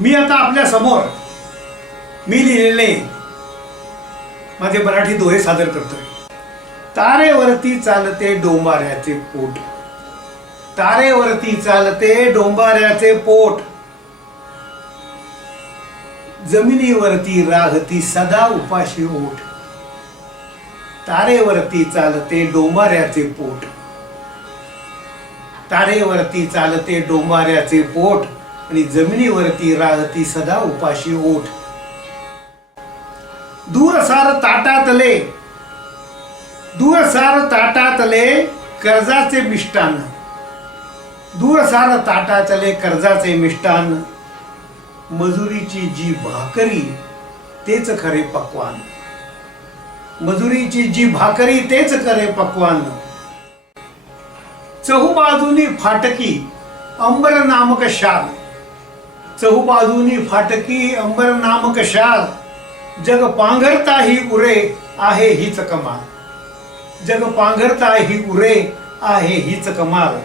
मी आता आपल्या समोर मी लिहिलेले माझे मराठी दोहे सादर करतोय. तारेवरती चालते डोंबाऱ्याचे पोट, तारेवरती चालते डोंबाऱ्याचे पोट, जमिनीवरती राहती सदा उपाशी ओठ. तारेवरती चालते डोंबाऱ्याचे पोट, तारेवरती चालते डोंबाऱ्याचे पोट आणि जमिनीवरती राहती सदा उपाशी ओठ. दूरसार ताटातले, दूरसार ताटातले कर्जाचे मिष्टान, दूरसार ताटातले कर्जाचे मिष्टान, मजुरीची जी भाकरी तेच खरे पक्वान, मजुरीची जी भाकरी तेच खरे पक्वान. चहूबाजूनी फाटकी अंबर नामक शाल, चहूबाजूनी फाटकी अंबर नामक शाल, जग पांघरता ही उरे आहे हीच कमाल, जग पांघरता ही उरे आहे हीच कमाल.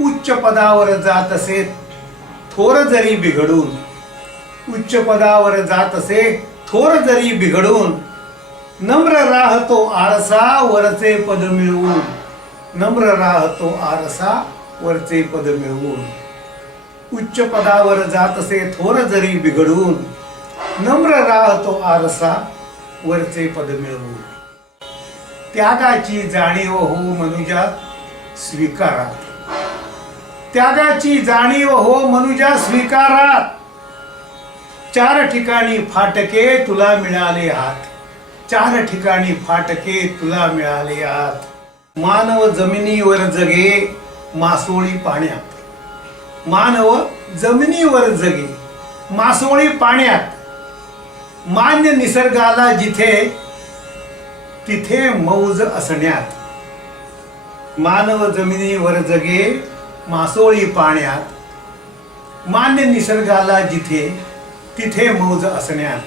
उच्च पदावर जात असे थोर जरी बिघडून, उच्च पदावर जात असे थोर जरी बिघडून, नम्र राहतो आरसा वरचे पद मिळवून, नम्र राहतो आरसा वरचे पद मिळवून. उच्च पदावर जात असे थोर जरी बिघडून, नम्र राहतो आरसा वरचे पद मिळवून. त्यागाची जाणीव हो मनुजा स्वीकारात, त्यागाची जाणीव हो मनुजा स्वीकारात, चार ठिकाणी फाटके तुला मिळाले हात, चार ठिकाणी फाटके तुला मिळाले हात. मानव जमिनीवर जगे मासोळी पाण्यात, मानव जमिनीवर जगे मासोळी पाण्यात, मान्य निसर्गाला जिथे तिथे मौज असण्यात. मानव जमिनीवर जगे मासोळी पाण्यात, मान्य निसर्गाला जिथे तिथे मौज असण्यात.